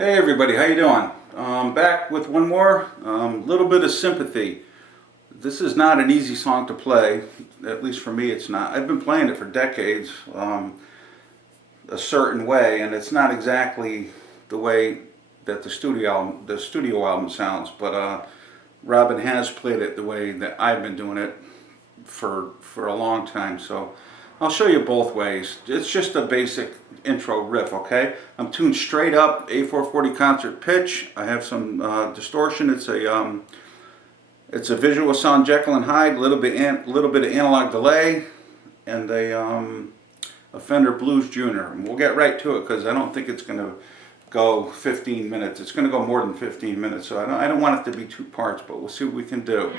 Hey everybody, how you doing? Back with one more, little bit of Sympathy. This is not an easy song to play, at least for me it's not. I've been playing it for decades, a certain way, and it's not exactly the way that the studio album sounds, but Robin has played it the way that I've been doing it for a long time, so I'll show you both ways. It's just a basic intro riff, okay? I'm tuned straight up A440 concert pitch. I have some distortion. It's a Visual Sound Jekyll and Hyde, little bit of analog delay, and a Fender Blues Junior. And we'll get right to it because I don't think it's going to go 15 minutes. It's going to go more than 15 minutes, so I don't want it to be two parts, but we'll see what we can do.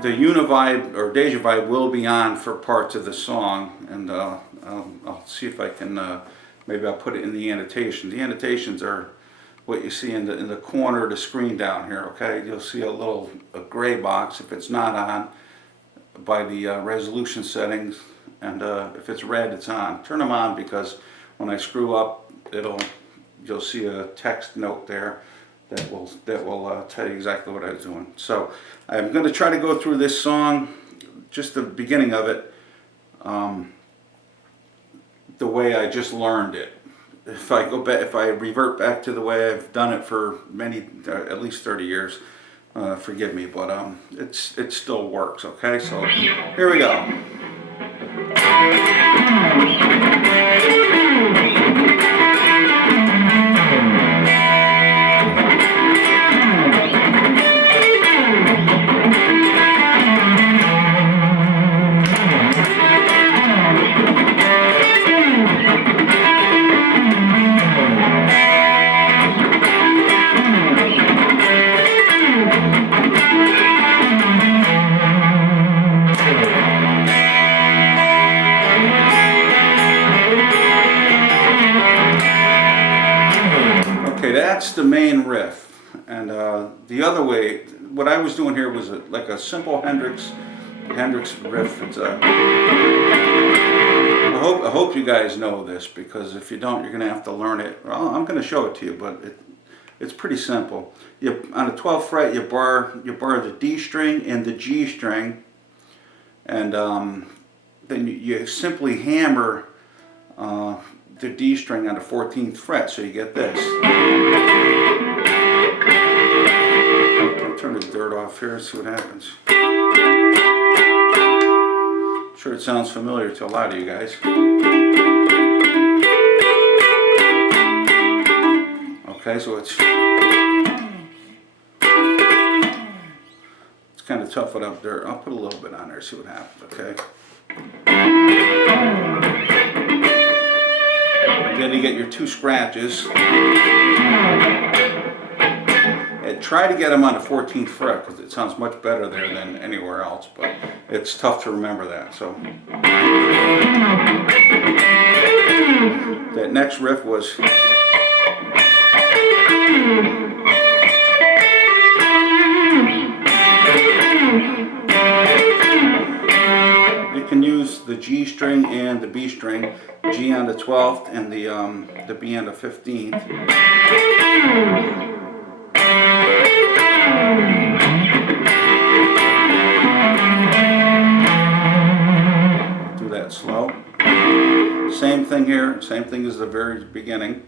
The Univibe or Deja Vibe will be on for parts of the song, and I'll see if I can, maybe I'll put it in the annotation. The annotations are what you see in the corner of the screen down here, okay? You'll see a gray box if it's not on by the resolution settings, and if it's red, it's on. Turn them on because when I screw up, you'll see a text note there that will tell you exactly what I was doing. So I'm going to try to go through this song, just the beginning of it, the way I just learned it. If I revert back to the way I've done it for at least 30 years, forgive me, but it still works. Okay, so here we go. That's the main riff, and the other way, what I was doing here was like a simple Hendrix riff. I hope you guys know this, because if you don't, you're going to have to learn it. Well, I'm going to show it to you, but it's pretty simple. On the 12th fret, you bar the D string and the G string, and then you simply hammer the D string on the 14th fret, so you get this. I'll turn the dirt off here and see what happens. I'm sure it sounds familiar to a lot of you guys. Okay, so it's kind of tough without dirt. I'll put a little bit on there, see what happens, okay? Then you get your two scratches. And try to get them on the 14th fret because it sounds much better there than anywhere else, but it's tough to remember that. So that next riff was you can use the G string and the B string, G on the 12th and the B on the 15th. Do that slow. Same thing here, same thing as the very beginning.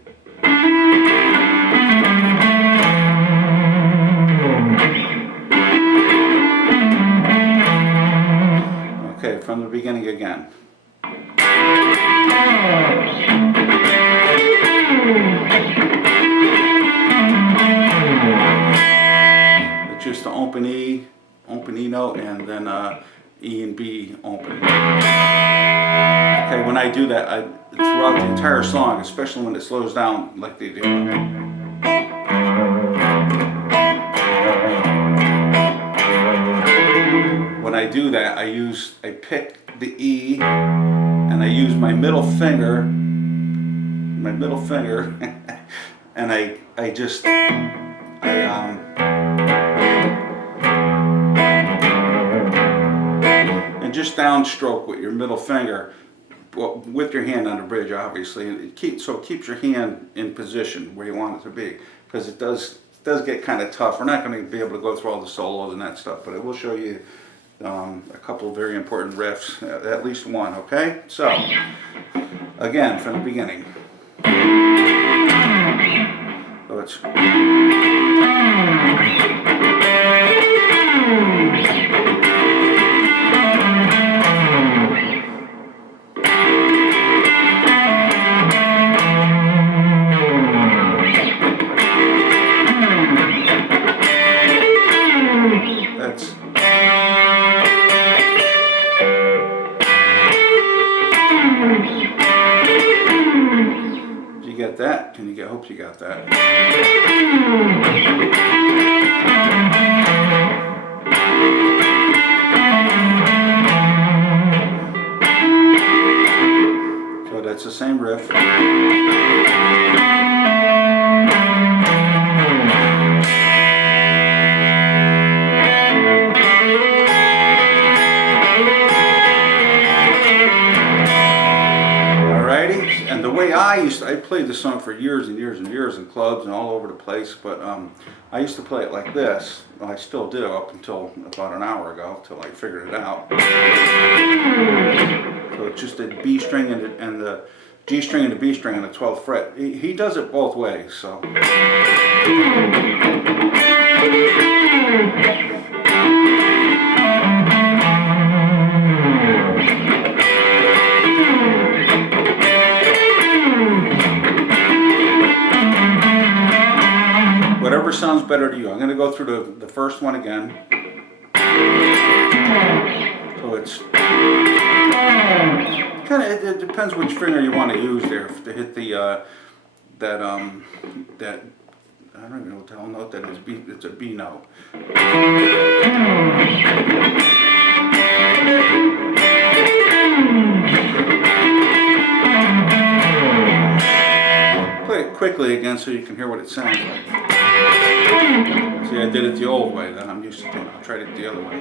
Okay, from the beginning again. It's just an open E note, and then E and B open. Okay, when I do that, throughout the entire song, especially when it slows down like they do. When I do that, I pick the E, and I use my middle finger, and and just downstroke with your middle finger with your hand on the bridge, obviously, and it keeps your hand in position where you want it to be, because it does get kind of tough. We're not going to be able to go through all the solos and that stuff, but it will show you a couple of very important riffs, at least one. Okay, so again from the beginning. So it's that. Can you get? Hope you got that. So that's the same riff. And the way I played this song for years and years and years in clubs and all over the place, but I used to play it like this. I still do up until about an hour ago, till I figured it out. So it's just a B string and the G string and the B string on the 12th fret. He does it both ways, so. Whatever sounds better to you. I'm going to go through the first one again. So it's kind of, it depends which finger you want to use there to hit the that I don't even know what the hell note that is. It's a B note. Play it quickly again so you can hear what it sounds like. See, I did it the old way that I'm used to doing. I'll try it the other way.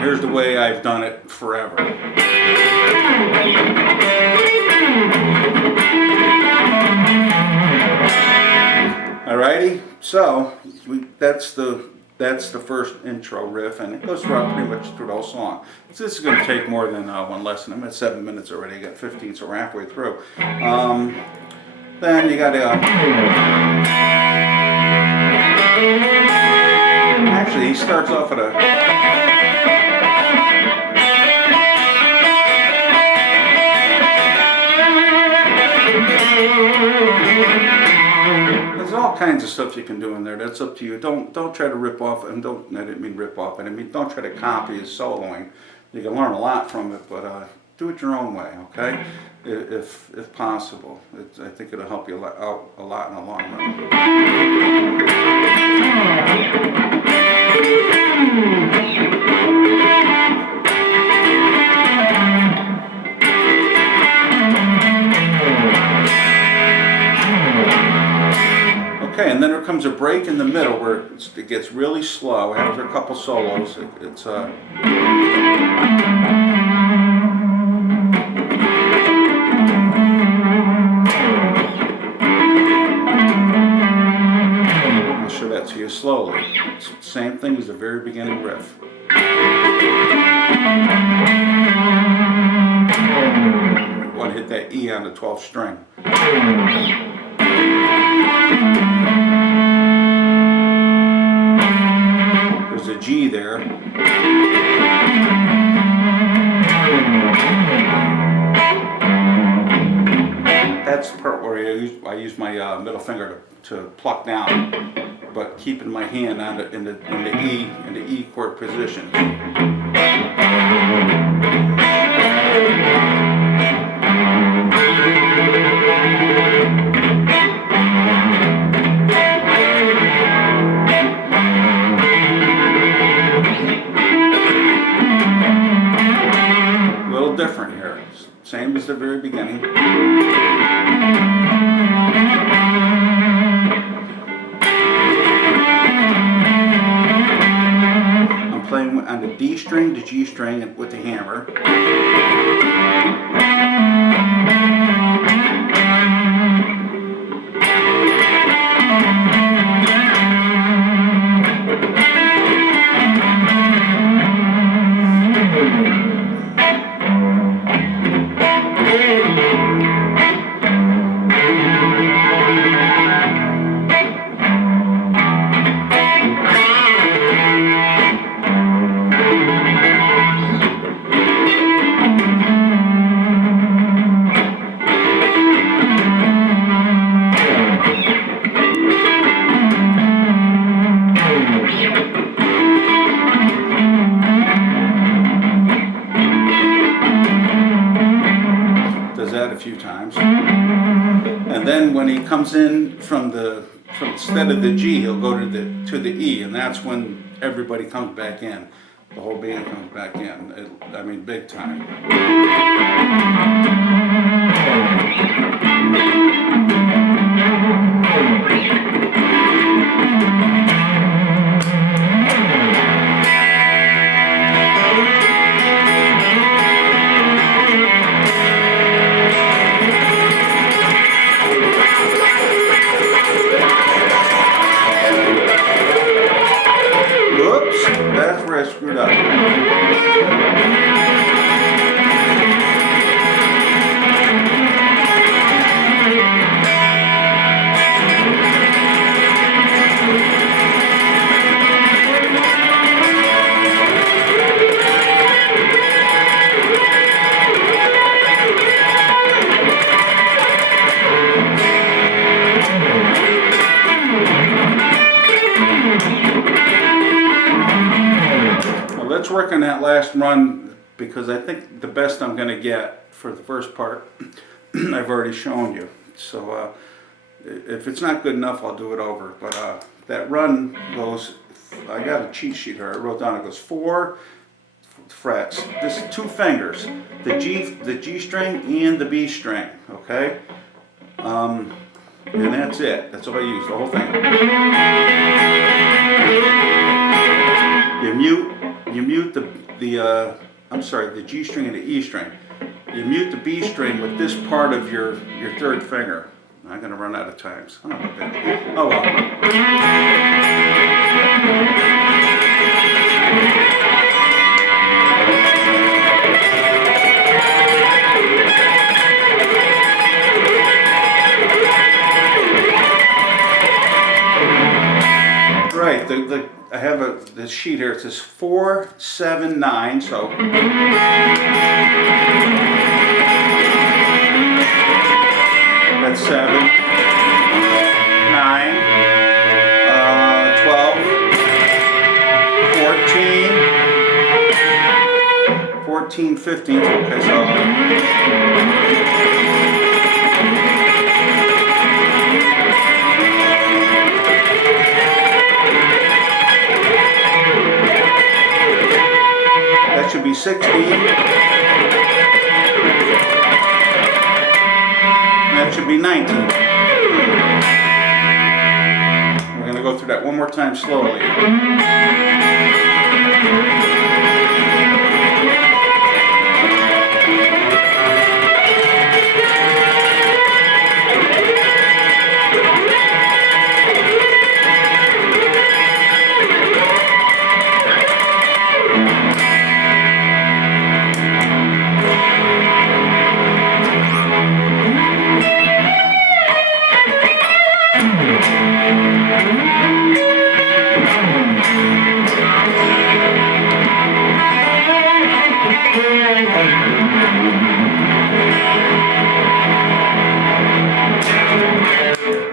Here's the way I've done it forever. Alrighty, so that's the first intro riff, and it goes throughout pretty much through the whole song. So this is going to take more than one lesson. I'm at 7 minutes already. I got 15, so we're halfway through. Then you got to. Actually, he starts off at a. There's all kinds of stuff you can do in there. That's up to you. Don't try to rip off, and I didn't mean rip off, but I mean don't try to copy his soloing. You can learn a lot from it, but do it your own way, okay? If possible. I think it'll help you out a lot in the long run. Okay, and then there comes a break in the middle where it gets really slow after a couple solos. It's I'll show that to you slowly. It's the same thing as the very beginning riff. You want to hit that E on the 12th string. There's a G there. That's the part where I use my middle finger to pluck down, but keeping my hand on in the E chord position. Different here. Same as the very beginning. string to G string with the hammer. That a few times, and then when he comes in from instead of the G, he'll go to the E, and that's when everybody comes back in. The whole band comes back in. I mean, big time. That's where I screwed up. Let's work on that last run, because I think the best I'm going to get for the first part I've already shown you. So if it's not good enough, I'll do it over. But that run goes, I got a cheat sheet here, I wrote down, it goes 4 frets. This is 2 fingers, the G string and the B string, okay? And that's it. That's all I use, the whole thing. You mute the G string and the E string. You mute the B string with this part of your third finger. I'm gonna run out of time. So oh well. Right, I have this sheet here. It says 4, 7, 9. So that's 7, 9, 12, 14, 15. Okay, so. That should be 16. That should be 19. We're going to go through that one more time slowly.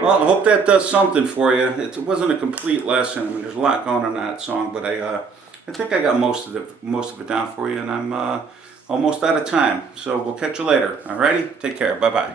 Well, I hope that does something for you. It wasn't a complete lesson. I mean, there's a lot going on in that song, but I think I got most of it down for you, and I'm almost out of time. So we'll catch you later. Alrighty, take care. Bye bye.